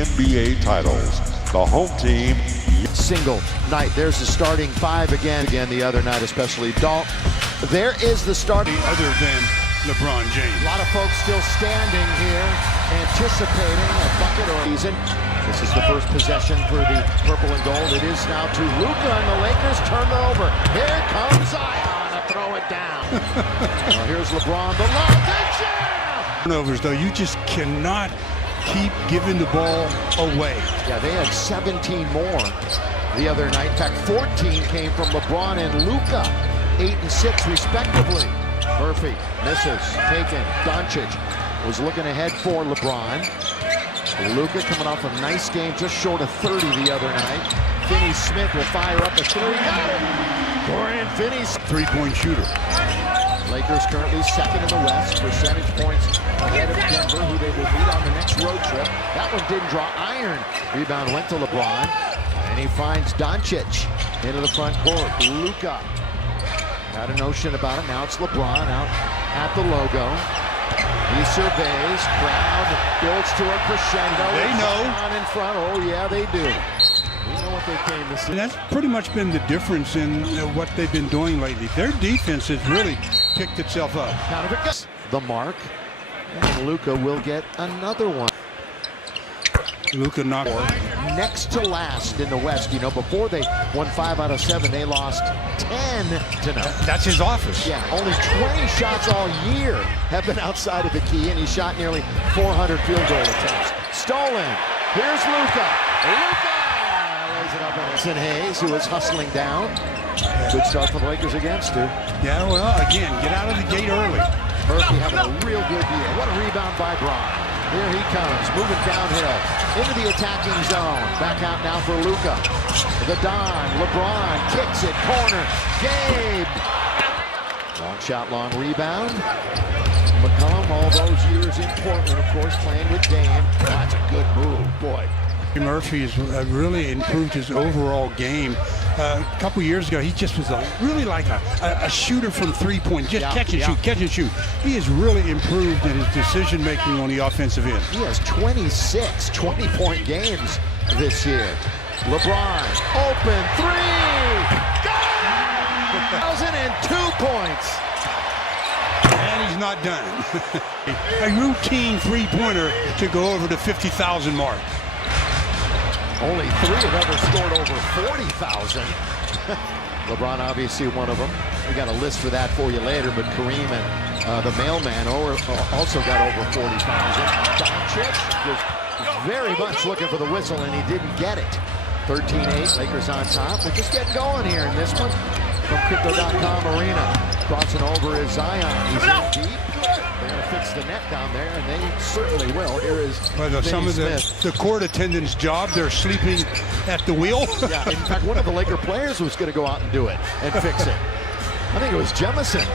NBA titles. The home team. Single night. There's the starting five again the other night, especially Dalton. There is the starting. Other than LeBron James. A lot of folks still standing here, anticipating a bucket or season. This is the first possession for the purple and gold. It is now to Luka, and the Lakers turn it over. Here comes Zion to throw it down. Here's LeBron, the lob, and jam! Turnovers, though, you just cannot keep giving the ball away. Yeah, they had 17 more the other night. In fact, 14 came from LeBron and Luka, 8 and 6 respectively. Murphy misses, taken. Doncic was looking ahead for LeBron. Luka coming off a nice game, just short of 30 the other night. Finney-Smith will fire up a three. Dorian Finney, three-point shooter. Lakers currently second in the West, percentage points ahead of Denver, who they will meet on the next road trip. That one didn't draw iron. Rebound went to LeBron, and he finds Doncic into the front court. Luka had a notion about it. Now it's LeBron out at the logo. He surveys, crowd builds to a crescendo. They know. On in front. Oh yeah, they do. We know what they came to see. That's pretty much been the difference in what they've been doing lately. Their defense has really picked itself up. The mark, and Luka will get another one. Luka knocked. Next to last in the West. You know, before they won 5 out of 7, they lost 10 to none. That's his office. Yeah, only 20 shots all year have been outside of the key, and he shot nearly 400 field goal attempts. Stolen. Here's Luka. Luka lays it up on Vincent Hayes, who is hustling down. Good start for the Lakers against her. Yeah, well, again, get out of the gate early. Murphy having a real good year. What a rebound by Bron. Here he comes, moving downhill into the attacking zone. Back out now for Luka. The Don, LeBron kicks it, corner. Gabe. Long shot, long rebound. McCollum, all those years in Portland, of course, playing with Dame. That's a good move, boy. Murphy has really improved his overall game. A couple years ago, he just was really like a shooter from three-point, just catch and shoot, catch and shoot. He has really improved in his decision-making on the offensive end. He has 26 20-point games this year. LeBron, open three! Got it! 1,002 points. And he's not done. A routine three-pointer to go over the 50,000 mark. Only 3 have ever scored over 40,000. LeBron obviously one of them. We got a list for that for you later, but Kareem and the mailman also got over 40,000. Doncic was very much looking for the whistle, and he didn't get it. 13-8, Lakers on top. They're just getting going here in this one from Crypto.com Arena. Crossing over is Zion. He's in deep. They're going to fix the net down there, and they certainly will. Here is some of the court attendants' job. They're sleeping at the wheel. Yeah, in fact, one of the Laker players was going to go out and do it and fix it. I think it was Jemison.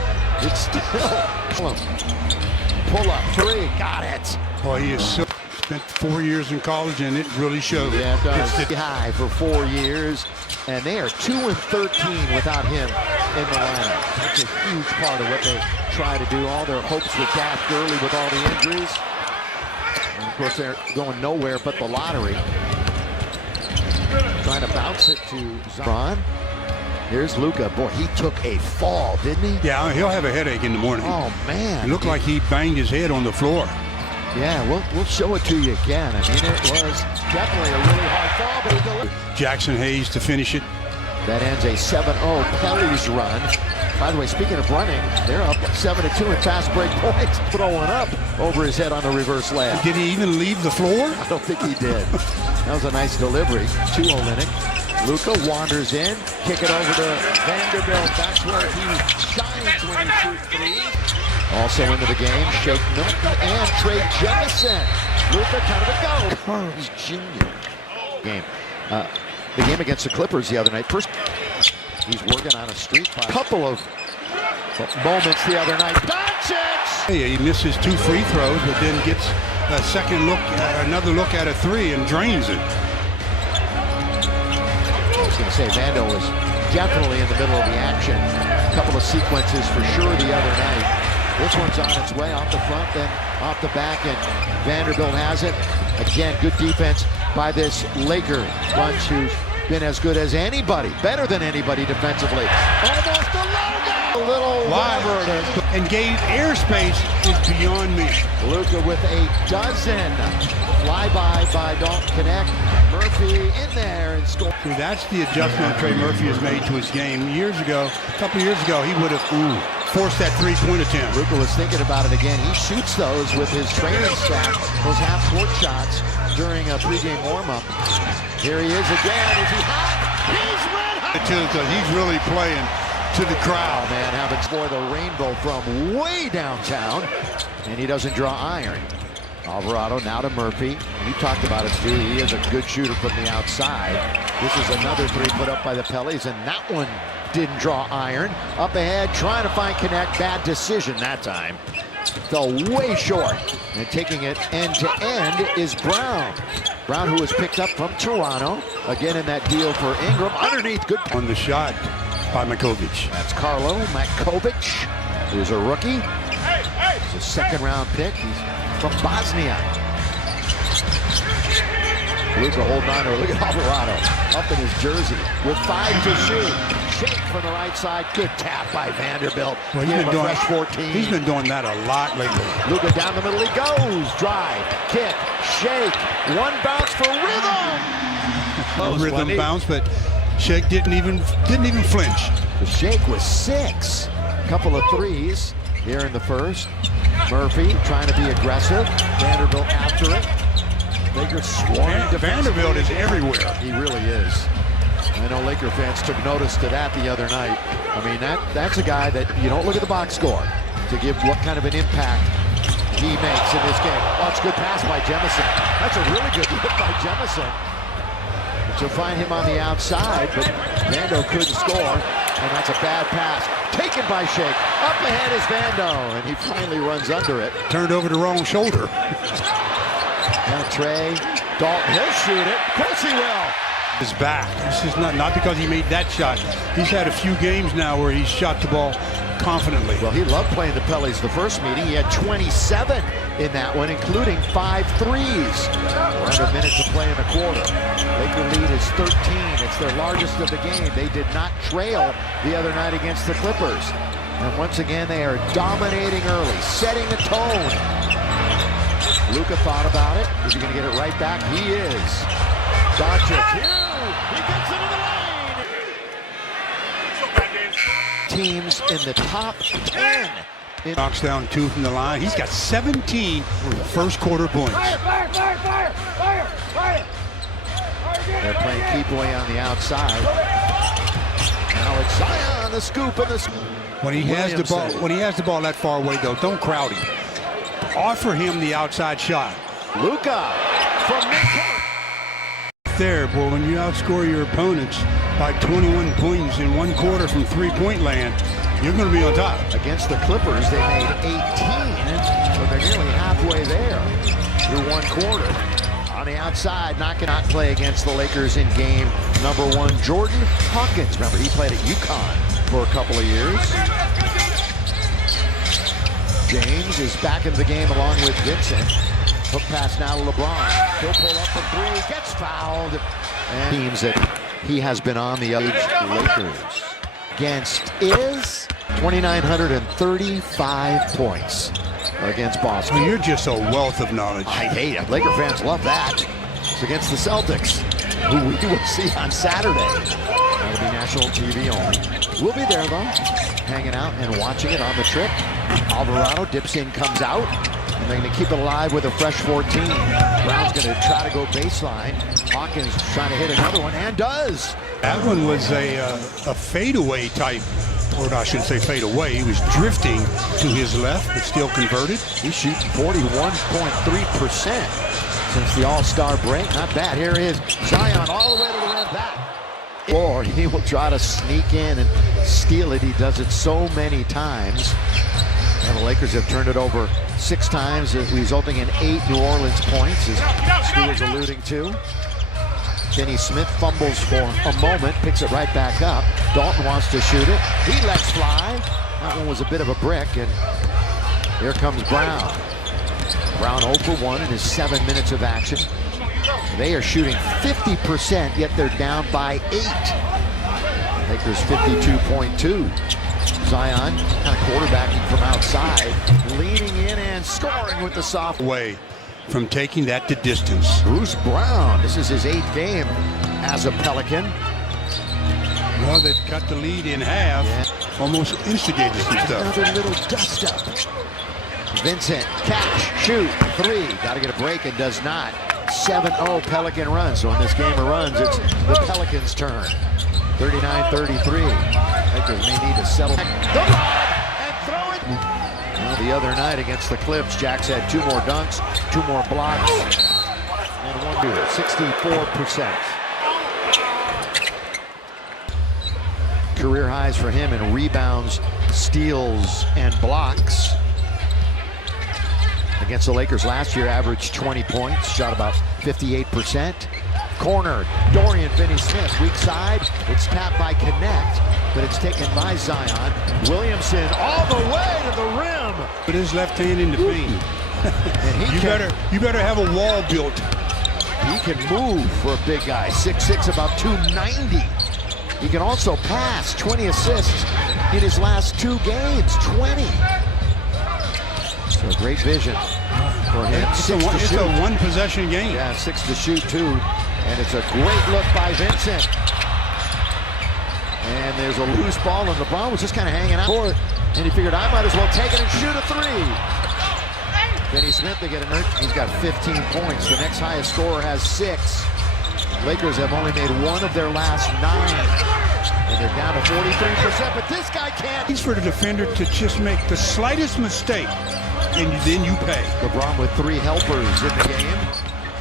It's still pull up three. Got it. Boy, he is spent 4 years in college, and it really shows. Yeah, it does. High for 4 years, and they are 2-13 without him in the lineup. That's a huge part of what they try to do. All their hopes were dashed early with all the injuries. And of course, they're going nowhere but the lottery. Trying to bounce it to Zion. Here's Luka. Boy, he took a fall, didn't he? Yeah, he'll have a headache in the morning. Oh, man. It looked like he banged his head on the floor. Yeah, we'll show it to you again. I mean, it was definitely a really hard fall, but he delivered. Jackson Hayes to finish it. That ends a 7-0 Pelly's run. By the way, speaking of running, they're up 7-2 in fast break points. Throwing up over his head on the reverse layup. Did he even leave the floor? I don't think he did. That was a nice delivery to Olynyk. Luka wanders in, kick it over to Vanderbilt. That's where he shines when he shoots threes. Also into the game, Shake Milton and Trey Jemison. Luka kind of a go. Carnes Jr. Game. The game against the Clippers the other night. First, he's working on a streak by a couple of moments the other night. Doncic! Hey, he misses 2 free throws, but then gets a second look, another look at a 3 and drains it. I was going to say, Vando was definitely in the middle of the action. A couple of sequences for sure the other night. This one's on its way off the front, then off the back, and Vanderbilt has it. Again, good defense by this Laker bunch who's been as good as anybody, better than anybody defensively. Almost a logo! A little whatever it is. And gave airspace is beyond me. Luka with a dozen. Flyby by don't connect. Murphy in there and score. That's the adjustment Trey Murphy has made to his game. A couple years ago, he would have forced that three-point attempt. Luka was thinking about it again. He shoots those with his training staff, those half-court shots during a pregame warm-up. Here he is again. Is he hot? He's red hot. Because he's really playing to the crowd. Oh, man, having for the rainbow from way downtown, and he doesn't draw iron. Alvarado now to Murphy. You talked about it, Stu. He is a good shooter from the outside. This is another three put up by the Pellies, and that one didn't draw iron. Up ahead, trying to find connect. Bad decision that time. Fell way short. And taking it end to end is Brown. Brown, who was picked up from Toronto. Again in that deal for Ingram. Underneath, good. On the shot by Makovic. That's Carlo Makovic, who's a rookie. He's a second-round pick. He's from Bosnia. Luka holding on to it. Look at Alvarado up in his jersey with 5 to shoot. Shake from the right side. Good tap by Vanderbilt. Well, he's been doing that a lot lately. Luka down the middle. He goes. Drive. Kick. Shake. One bounce for rhythm. Rhythm bounce, but Shake didn't even flinch. The Shake was 6. Couple of threes here in the first. Murphy trying to be aggressive. Vanderbilt after it. Lakers swarming. Vanderbilt is everywhere. He really is. I know Laker fans took notice to that the other night. I mean, that's a guy that you don't look at the box score to give what kind of an impact he makes in this game. Oh, it's a good pass by Jemison. That's a really good look by Jemison. To find him on the outside, but Vando couldn't score, and that's a bad pass. Taken by Shake. Up ahead is Vando, and he finally runs under it. Turned over the wrong shoulder. Now Trey, Dalton, he'll shoot it. Of course he will. His back. This is not because he made that shot. He's had a few games now where he's shot the ball confidently. Well, he loved playing the Pellies the first meeting. He had 27 in that one, including 5 threes. Around a minute to play in the quarter. Laker lead is 13. It's their largest of the game. They did not trail the other night against the Clippers. And once again, they are dominating early, setting the tone. Luka thought about it. Is he going to get it right back? He is. Doncic. He gets into the lane. Teams in the top 10. Knocks down 2 from the line. He's got 17 first quarter points. They're playing keep away on the outside. Now it's Zion, the scoop and the scoop. When he has the ball that far away, though, don't crowd him. Offer him the outside shot. Luka from midcourt. There, boy, when you outscore your opponents by 21 points in 1 quarter from three-point land, you're going to be on top. Against the Clippers, they made 18, but they're nearly halfway there through 1 quarter. On the outside, not play against the Lakers in game number 1. Jordan Hawkins, remember, he played at UConn for a couple of years. James is back into the game along with Vincent. Hook pass now to LeBron. He'll pull up for 3, gets fouled. And teams that he has been on the Lakers against is 2,935 points against Boston. Well, you're just a wealth of knowledge. I hate it. Laker fans love that. It's against the Celtics, who we will see on Saturday. That'll be national TV only. We'll be there, though, hanging out and watching it on the trip. Alvarado dips in, comes out, and they're going to keep it alive with a fresh 14. Brown's going to try to go baseline. Hawkins trying to hit another one, and does. That one was a fadeaway type, or I shouldn't say fadeaway. He was drifting to his left, but still converted. He's shooting 41.3% since the All-Star break. Not bad. Here is Zion all the way to the rim. Or he will try to sneak in and steal it. He does it so many times. And the Lakers have turned it over 6 times, resulting in 8 New Orleans points, as Stu was alluding to. Kenny Smith fumbles for a moment, picks it right back up. Dalton wants to shoot it. He lets fly. That one was a bit of a brick, and here comes Brown. Brown 0 for 1 in his 7 minutes of action. They are shooting 50%, yet they're down by 8. Lakers 52.2. Zion kind of quarterbacking from outside, leaning in and scoring with the soft way from taking that to distance. Bruce Brown, this is his 8th game as a Pelican. Well, they've cut the lead in half, almost instigated some stuff. Another little dust up. Vincent, catch, shoot, 3. Got to get a break and does not. 7-0 Pelican run. So in this game of runs, it's the Pelicans' turn. 39-33. Lakers may need to settle. The lob and throw it. Well, the other night against the Clips, Jax had 2 more dunks, 2 more blocks, and 1 do it. 64%. Career highs for him in rebounds, steals, and blocks. Against the Lakers last year, averaged 20 points, shot about 58%. Cornered, Dorian Finney-Smith, weak side. It's tapped by Connect, but it's taken by Zion. Williamson all the way to the rim. Put his left hand in the paint. you better have a wall built. He can move for a big guy, 6'6", about 290. He can also pass, 20 assists in his last 2 games, 20. So great vision for him. It's a one-possession game. Yeah, 6 to shoot, 2. And it's a great look by Vincent. And there's a loose ball, and LeBron was just kind of hanging out for it. And he figured, I might as well take it and shoot a 3. Finney-Smith, they get an he's got 15 points. The next highest scorer has 6. Lakers have only made 1 of their last 9. And they're down to 43%, but this guy can't. He's for the defender to just make the slightest mistake, and then you pay. LeBron with 3 helpers in the game.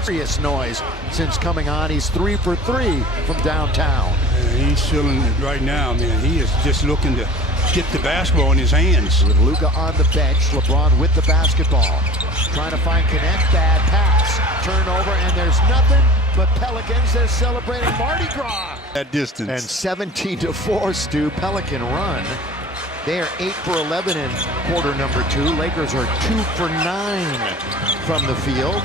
Serious noise since coming on. He's 3 for 3 from downtown. He's feeling it right now, man. He is just looking to get the basketball in his hands. With Luka on the bench, LeBron with the basketball. Trying to find Connect, bad pass. Turnover, and there's nothing but Pelicans. They're celebrating Mardi Gras. At distance. And 17-4, Stu, Pelican run. They are 8 for 11 in quarter number 2. Lakers are 2 for 9 from the field.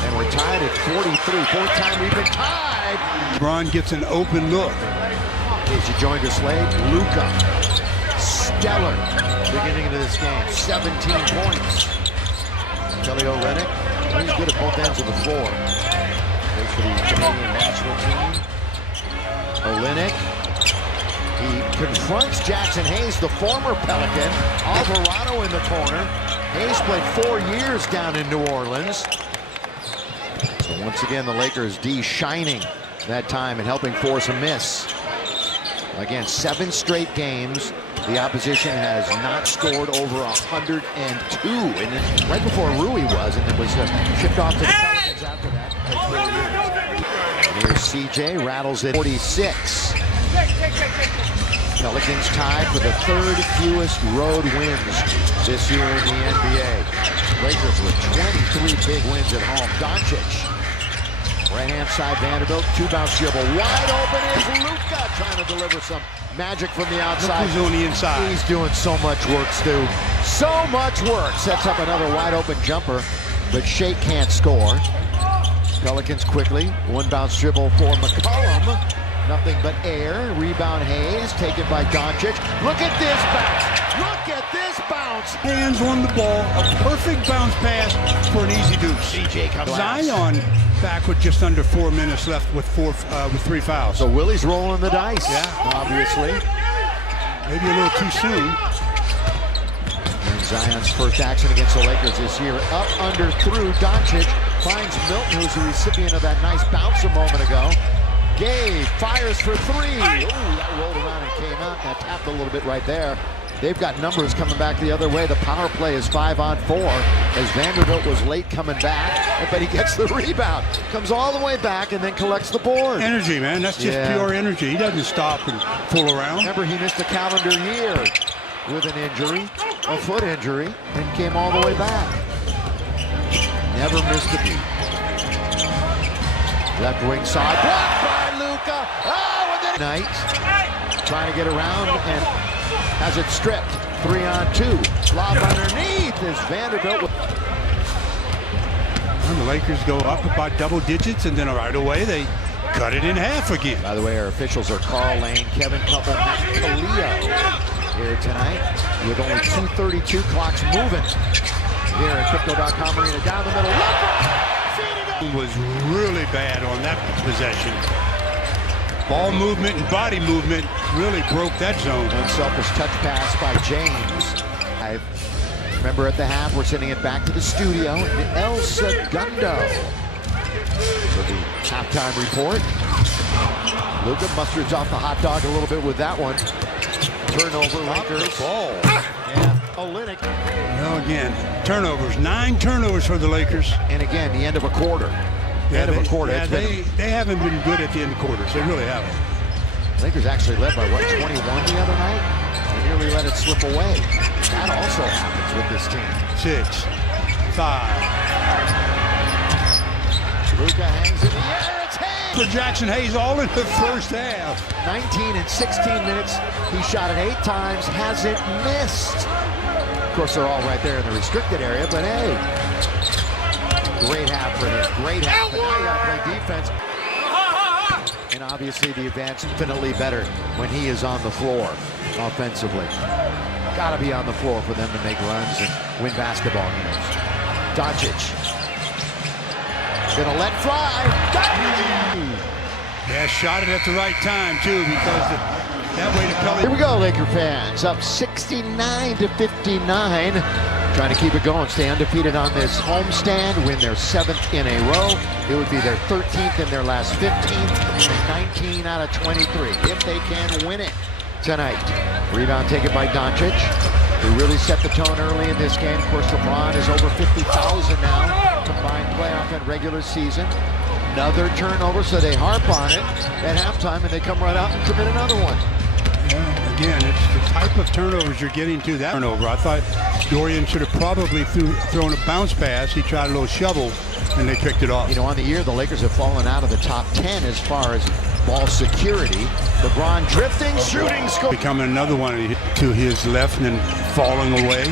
And we're tied at 43. 4th time we've been tied. LeBron gets an open look. As you joined us late, Luka. Stellar beginning of this game. 17 points. Kelly Olynyk, he's good at both ends of the floor. Plays for the Canadian national team. Olynyk. He confronts Jackson Hayes, the former Pelican. Alvarado in the corner. Hayes played 4 years down in New Orleans. So once again, the Lakers D shining that time and helping force a miss. Again, 7 straight games. The opposition has not scored over 102. And then right before Rui was, and it was shipped off to the Pelicans after that. And here's CJ, rattles it 46. Pelicans tied for the 3rd fewest road wins this year in the NBA. Lakers with 23 big wins at home. Doncic. Right-hand side, Vanderbilt, 2-bounce dribble. Wide open is Luka, trying to deliver some magic from the outside. Look who's on the inside. He's doing so much work, Stu. So much work. Sets up another wide-open jumper, but Shake can't score. Pelicans quickly. 1-bounce dribble for McCollum. Nothing but air. Rebound Hayes, taken by Doncic. Look at this bounce. Look at this bounce. Hands on the ball. A perfect bounce pass for an easy deuce. CJ comes Zion back with just under 4 minutes left with 3 fouls. So Willie's rolling the dice. Yeah. Obviously. Maybe a little too soon. And Zion's first action against the Lakers this year. Up, under, through. Doncic finds Milton, who's the recipient of that nice bounce a moment ago. Gabe fires for 3. Ooh, that rolled around and came out. That tapped a little bit right there. They've got numbers coming back the other way. The power play is 5-on-4 as Vanderbilt was late coming back, but he gets the rebound. Comes all the way back and then collects the board. Energy, man. That's just pure energy. He doesn't stop and fool around. Remember, he missed a calendar year with an injury, a foot injury, and came all the way back. Never missed a beat. Left wing side, blocked by Luka. Oh, and then night, trying to get around and has it stripped. 3-on-2. Lob underneath is Vanderbilt. the Lakers go up about double digits, and then right away they cut it in half again. By the way, our officials are Carl Lane, Kevin Couple, Matt Kaleo here tonight with only 2:32 clocks moving here at Crypto.com Arena. Down the middle. He was really bad on that possession. Ball movement and body movement really broke that zone. Unselfish touch pass by James. I remember at the half, we're sending it back to the studio. El Segundo. So the halftime report. Luka musters off the hot dog a little bit with that one. Turnover, Lakers. Ball. Yeah, Olynyk. Well, again, turnovers. 9 turnovers for the Lakers. And again, the end of a quarter. End of a quarter. Yeah, they haven't been good at the end of quarters. They really haven't. Lakers actually led by, what, 21 the other night? They nearly let it slip away. That also happens with this team. 6, 5. Luka hangs in the air. It's Hayes. For Jackson Hayes all in the first half. 19 and 16 minutes. He shot it 8 times. Hasn't missed. Of course, they're all right there in the restricted area, but hey. Great half for him. Great half. But now you got to play defense. And obviously the advance infinitely better when he is on the floor offensively. Got to be on the floor for them to make runs and win basketball games. Doncic. Gonna let fly. Yeah, shot it at the right time too, because that way the Pelicans. Here we go, Laker fans. Up 69-59. Trying to keep it going, stay undefeated on this homestand, win their 7th in a row. It would be their 13th in their last 15, 19 out of 23, if they can win it tonight. Rebound taken by Doncic, who really set the tone early in this game. Of course, LeBron is over 50,000 now, combined playoff and regular season. Another turnover, so they harp on it at halftime, and they come right out and commit another one. Yeah, again, it's the type of turnovers you're getting to that turnover. I thought Dorian should have probably thrown a bounce pass. He tried a little shovel, and they picked it off. You know, on the year, the Lakers have fallen out of the top 10 as far as ball security. LeBron drifting, shooting, score. Becoming another one to his left and then falling away.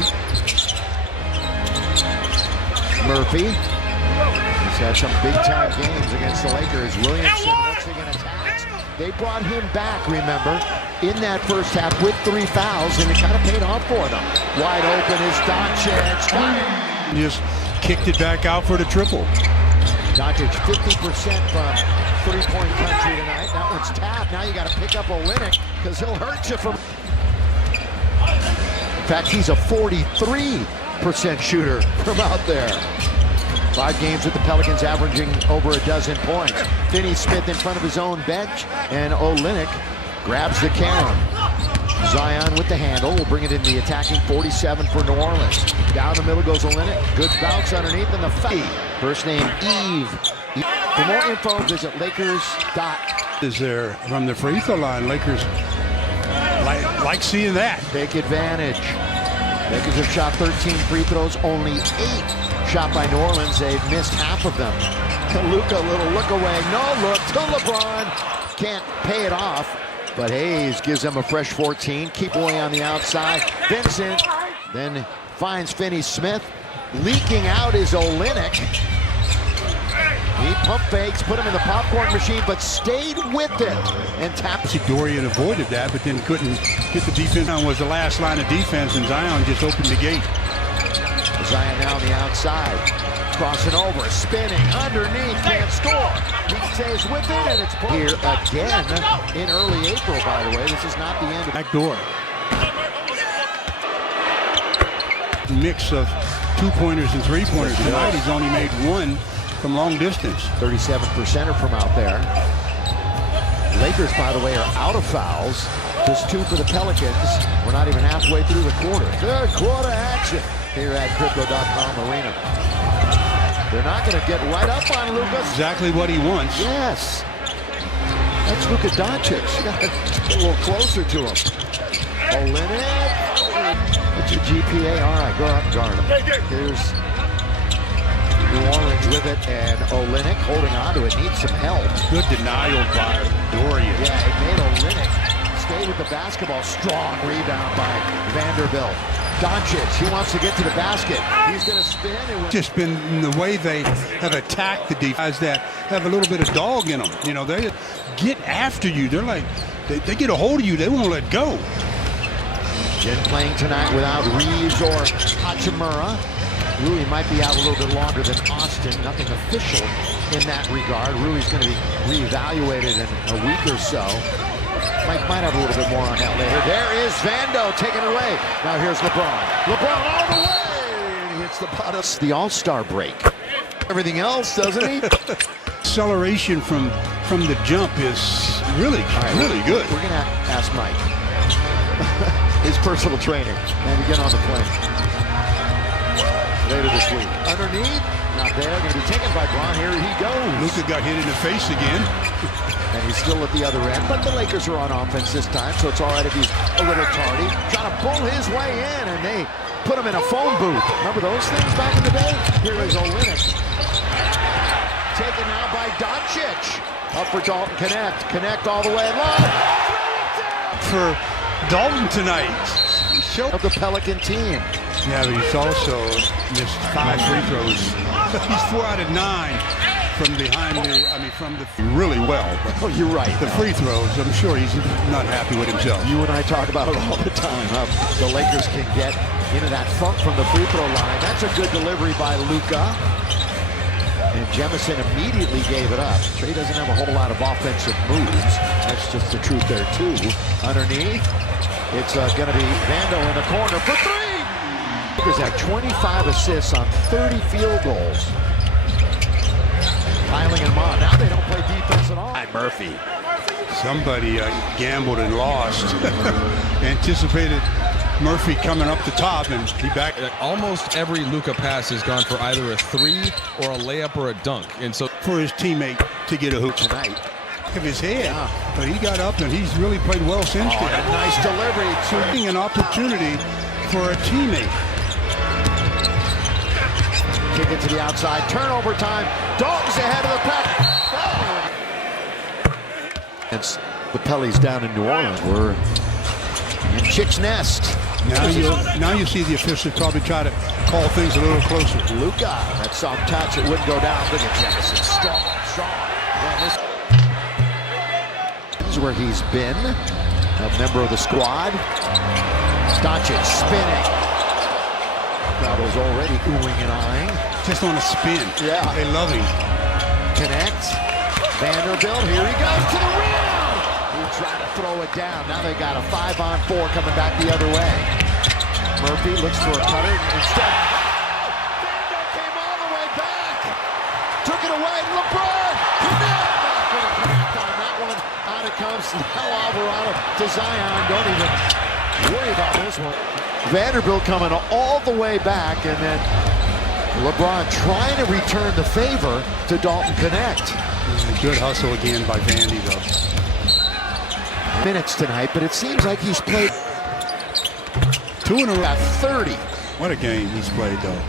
Murphy. He's had some big-time games against the Lakers. Williamson once again attacks. They brought him back, remember, in that first half with 3 fouls, and it kind of paid off for them. Wide open is Doncic. Just kicked it back out for the triple. Doncic 50% from three-point country tonight. That one's tapped. Now you got to pick up Olynyk because he'll hurt you from. In fact, he's a 43% shooter from out there. 5 games with the Pelicans, averaging over a dozen points. Finney Smith in front of his own bench, and Olynyk grabs the carom. Zion with the handle will bring it in the attacking 47 for New Orleans. Down the middle goes Olynyk. Good bounce underneath in the fight. First name Eve. For more info, visit Lakers. Is there from the free throw line? Lakers like seeing that. Take advantage. Lakers have shot 13 free throws, only 8 shot by New Orleans. They've missed half of them. Luka, little look away, no look to LeBron. Can't pay it off, but Hayes gives them a fresh 14. Keep away on the outside. Vincent then finds Finney Smith. Leaking out is Olynyk. He pump fakes, put him in the popcorn machine, but stayed with it and tapped. Dorian avoided that, but then couldn't get the defense. Was the last line of defense, and Zion just opened the gate. Zion now on the outside, crossing over, spinning underneath, can't score. He stays with it, and it's here again in early April. By the way, this is not the end. Back door. Mix of 2-pointers and 3-pointers. Tonight he's only made 1 from long distance. 37% from out there. Lakers, by the way, are out of fouls. Just 2 for the Pelicans. We're not even halfway through the quarter. Third quarter action here at Crypto.com Arena. They're not going to get right up on Luka. Exactly what he wants. Yes. That's Luka Doncic. You got to get a little closer to him. Olynyk. What's your GPA? All right, go out and guard him. Here's New Orleans with it, and Olynyk holding on to it. Needs some help. Good denial by Dorian. Yeah, it made Olynyk stay with the basketball. Strong rebound by Vanderbilt. Doncic, he wants to get to the basket. He's going to spin. Just been the way they have attacked the defense that have a little bit of dog in them. You know, they get after you. They're like, they get a hold of you. They won't let go. Jin playing tonight without Reeves or Hachimura. Rui might be out a little bit longer than Austin. Nothing official in that regard. Rui's going to be reevaluated in a week or so. Might have a little bit more on that later. There is Vando taking it away. Now here's LeBron. LeBron all the way! And he hits the bottom. The All-Star break. Everything else, doesn't he? Acceleration from the jump is really good. We're going to ask Mike, his personal trainer, when we get on the plane later this week. Underneath, not there. Going to be taken by Braun. Here he goes. Luka got hit in the face again. And he's still at the other end, but the Lakers are on offense this time, so it's all right if he's a little tardy. Trying to pull his way in, and they put him in a phone booth. Remember those things back in the day? Here is Olynyk. Taken now by Doncic. Up for Dalton. Connect all the way long. For Dalton tonight. Of the Pelican team. Yeah, but he's also missed 5 free throws. He's 4 out of 9. From behind really well. Oh, you're right. The free throws, I'm sure he's not happy with himself. You and I talk about it all the time. The Lakers can get into that funk from the free throw line. That's a good delivery by Luka. And Jemison immediately gave it up. Trey doesn't have a whole lot of offensive moves. That's just the truth there, too. Underneath, it's going to be Vando in the corner for 3. Lakers have 25 assists on 30 field goals. Piling him on. Now they don't play defense at all. Murphy. Somebody gambled and lost. Anticipated Murphy coming up the top, and he back. Almost every Luka pass has gone for either a 3 or a layup or a dunk. And so for his teammate to get a hoop tonight. Of his head. But he got up, and he's really played well since then. A nice delivery to an opportunity for a teammate. Kick it to the outside. Turnover time. Dalton's ahead of the pack. It's the Pellies down in New Orleans. We're in Chick's Nest. Now you see the officials probably try to call things a little closer. Luka, that soft touch, it wouldn't go down. Look at Jefferson. Strong. This is where he's been. A member of the squad. Doncic spinning. Crowd was already oohing and eyeing. Just on a spin. Yeah. They love him. Connect. Vanderbilt, here he goes to the rim. He tried to throw it down. Now they got a 5-on-4 coming back the other way. Murphy looks for a cutter. Instead, Vando came all the way back. Took it away. LeBron. Not going to connect on that one. Out it comes. Now Alvarado to Zion. Don't even worry about this one. Vanderbilt coming all the way back, and then LeBron trying to return the favor to Dalton Connect. Good hustle again by Vandy, though. Minutes tonight, but it seems like he's played 2 in a row. At 30. What a game he's played, though.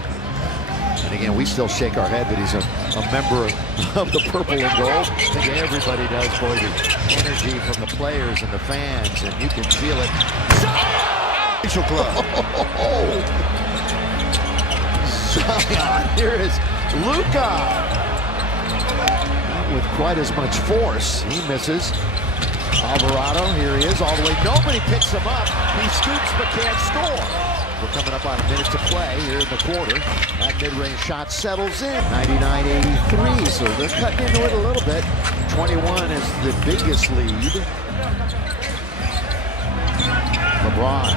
And again, we still shake our head that he's a member of the purple and gold. I think everybody does, boy. The energy from the players and the fans, and you can feel it. Club. Zion, here is Luka. Not with quite as much force. He misses. Alvarado, here he is all the way. Nobody picks him up. He scoops but can't score. We're coming up on a minute to play here in the quarter. That mid-range shot settles in. 99-83, so they're cutting into it a little bit. 21 is the biggest lead. LeBron.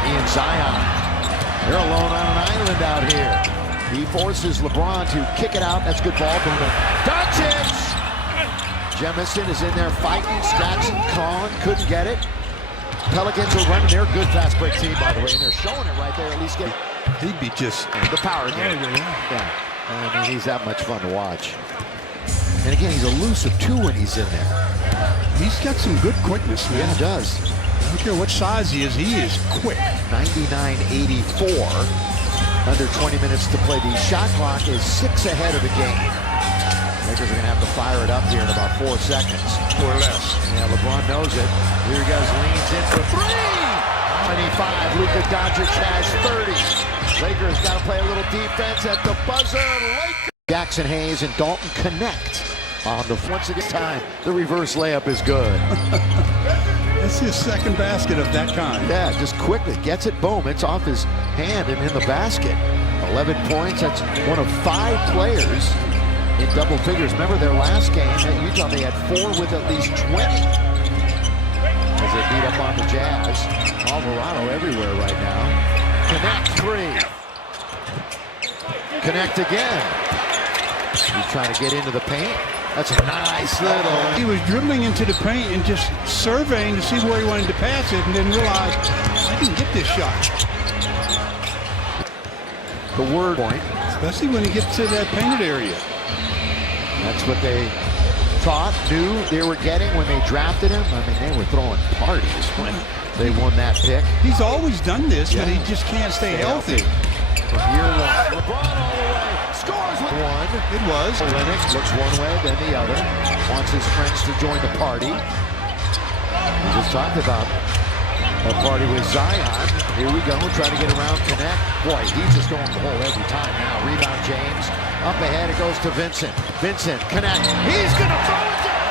He and Zion. They're alone on an island out here. He forces LeBron to kick it out. That's good ball from the Doncic. Jemison is in there fighting. Jackson, Collin couldn't get it. Pelicans are running their good fast break team, by the way, and they're showing it right there. At least get. He'd be just the power game. Yeah. I mean, he's that much fun to watch. And again, he's elusive too when he's in there. He's got some good quickness, man. Yeah, he does. I don't care what size he is quick. 99-84. Under 20 minutes to play. The shot clock is 6 ahead of the game. Lakers are going to have to fire it up here in about 4 seconds. Or less. Yeah, LeBron knows it. Here he goes, leans in for 3. 25, Luka Doncic has 30. Lakers got to play a little defense at the buzzer. Lakers. Jackson Hayes and Dalton connect on the once again time. The reverse layup is good. That's his second basket of that kind. Yeah, just quickly gets it, boom, it's off his hand and in the basket. 11 points, that's one of 5 players in double figures. Remember their last game at Utah, they had 4 with at least 20. As they beat up on the Jazz. Alvarado everywhere right now. Connect 3. Connect again. He's trying to get into the paint. That's a nice little. He was dribbling into the paint and just surveying to see where he wanted to pass it, and then realized, I can get this shot. The word point. Especially when he gets to that painted area. That's what they knew they were getting when they drafted him. I mean, they were throwing parties when they won that pick. He's always done this, but he just can't stay healthy. From year 1, LeBron all the way, scores with 1. It was. Lennox looks one way, then the other. Wants his friends to join the party. We just talked about a party with Zion. Here we go, try to get around, connect. Boy, he's just going the hole every time now. Rebound James. Up ahead, it goes to Vincent. Vincent, connect. He's going to throw it down.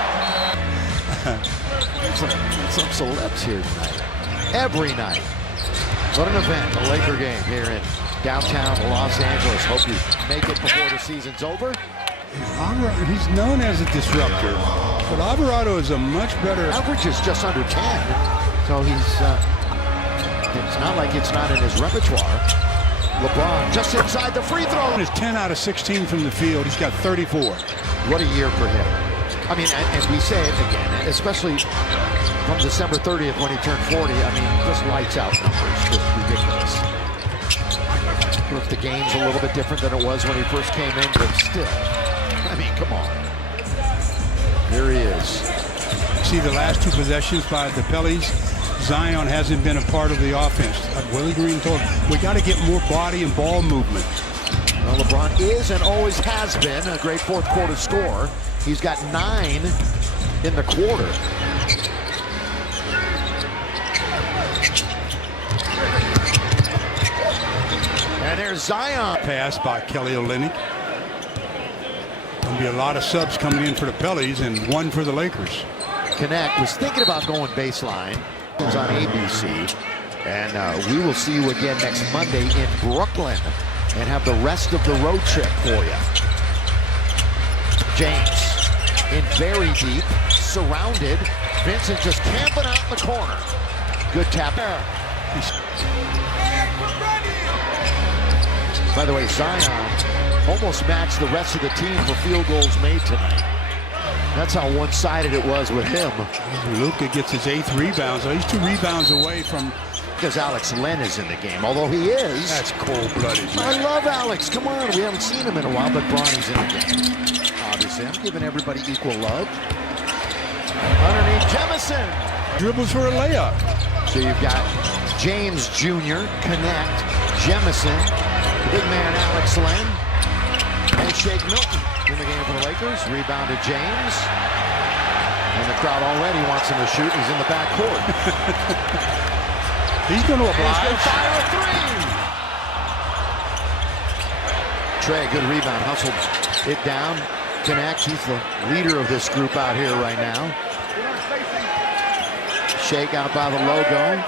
some celebs here tonight. Every night. What an event, a Laker game here in downtown Los Angeles. Hope you make it before the season's over. He's known as a disruptor, but Alvarado is a much better. Average is just under 10, so he's. It's not like it's not in his repertoire. LeBron just inside the free throw. He's 10 out of 16 from the field. He's got 34. What a year for him. I mean, and we say it again, especially from December 30th when he turned 40. I mean, just lights out numbers, just ridiculous. If the game's a little bit different than it was when he first came in, but still, I mean, come on. There he is. See the last 2 possessions by the Pelicans. Zion hasn't been a part of the offense. Willie Green told him, we got to get more body and ball movement. Well, LeBron is and always has been a great fourth quarter scorer. He's got 9 in the quarter. And there's Zion. Pass by Kelly Olynyk. There'll be a lot of subs coming in for the Pelicans and 1 for the Lakers. Connect was thinking about going baseline. It was on ABC. And we will see you again next Monday in Brooklyn and have the rest of the road trip for you. James in very deep, surrounded. Vincent just camping out in the corner. Good tap there. By the way, Zion almost matched the rest of the team for field goals made tonight. That's how one-sided it was with him. Luka gets his 8th rebound, so he's 2 rebounds away from. Because Alex Len is in the game, although he is. That's cold-blooded. I love Alex. Come on, we haven't seen him in a while, but Bronny's in the game. Obviously, I'm giving everybody equal love. Underneath Jemison. Dribbles for a layup. So you've got James Jr., connect, Jemison, the big man Alex Len, and Shake Milton in the game for the Lakers. Rebounded James. And the crowd already wants him to shoot. He's in the backcourt. He's going to He's oblige. going to fire a 3. Trey, good rebound. Hustled it down. Connect. He's the leader of this group out here right now. Shake out by the logo.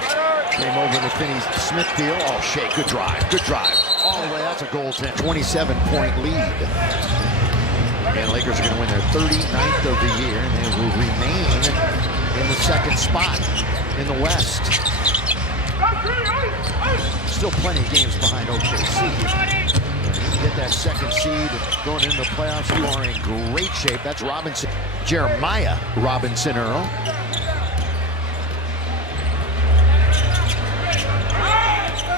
Came over in the Finney-Smith deal. Oh, Shake, good drive. Good drive. All the way, that's a goaltender. 27-point lead. And Lakers are going to win their 39th of the year, and they will remain in the 2nd spot in the West. Still plenty of games behind OKC. You get that 2nd seed going into the playoffs, you are in great shape. That's Robinson, Jeremiah Robinson Earl.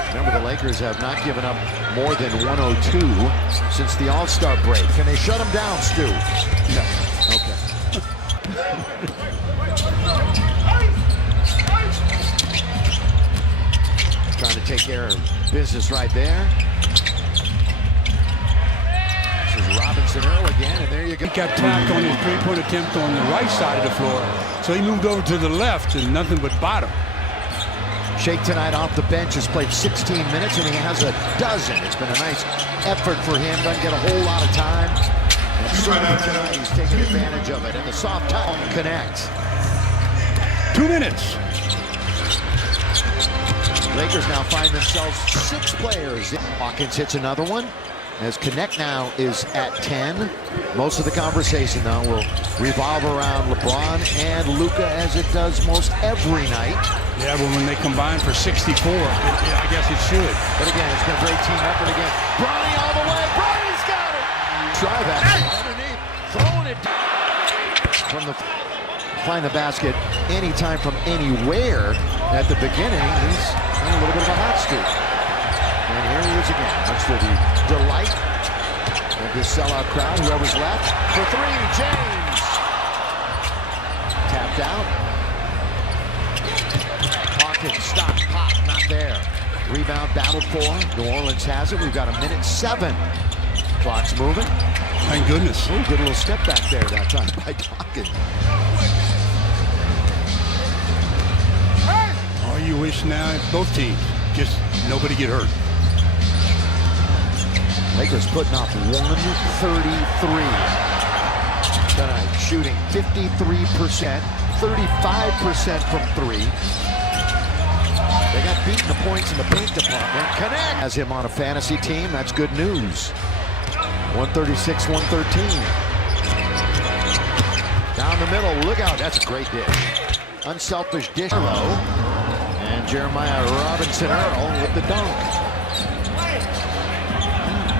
Remember, the Lakers have not given up more than 102 since the All-Star break. Can they shut them down, Stu? No. Okay. Trying to take care of business right there. This is Robinson Earl again, and there you you He got tapped on his three-point attempt on the right side of the floor, so he moved over to the left and nothing but bottom. Shake tonight off the bench has played 16 minutes and he has a dozen. It's been a nice effort for him. Doesn't get a whole lot of time. And certainly tonight he's taking advantage of it. And the soft touch connect. 2 minutes. Lakers now find themselves 6 players. Hawkins hits another one. As Connect now is at 10. Most of the conversation now will revolve around LeBron and Luka, as it does most every night. Yeah, but when they combine for 64, I guess it should. But again, it's been a great team effort again. Bronny all the way. Bronny's got it. Try that. Underneath. Throwing it. From the find the basket anytime from anywhere. At the beginning, he's on a little bit of a hot streak. And here he is again. Much to the delight of this sellout crowd. Whoever's left for 3. James. Tapped out. Hawkins, stop, pop, not there. Rebound battled for. New Orleans has it. We've got a minute 7. Clock's moving. Thank goodness. Ooh, good little step back there that time by Hawkins. All you wish now is both teams, just nobody get hurt. Lakers putting off 133 tonight, shooting 53%, 35% from 3. They got beaten the points in the paint department. Connect has him on a fantasy team. That's good news. 136, 113. Down the middle, look out. That's a great dish. Unselfish dish. And Jeremiah Robinson Earl with the dunk.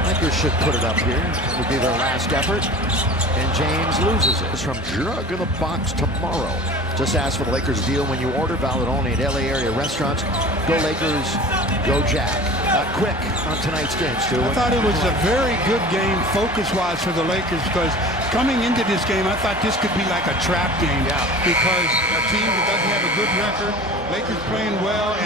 Lakers should put it up here. It will be their last effort. And James loses it. It's from Jug in the Box tomorrow. Just ask for the Lakers deal when you order. Valid only at LA area restaurants. Go Lakers, go Jack. Quick on tonight's game, Stu. I thought it was a very good game focus-wise for the Lakers because coming into this game, I thought this could be like a trap game. Yeah. Because a team that doesn't have a good record, Lakers playing well, and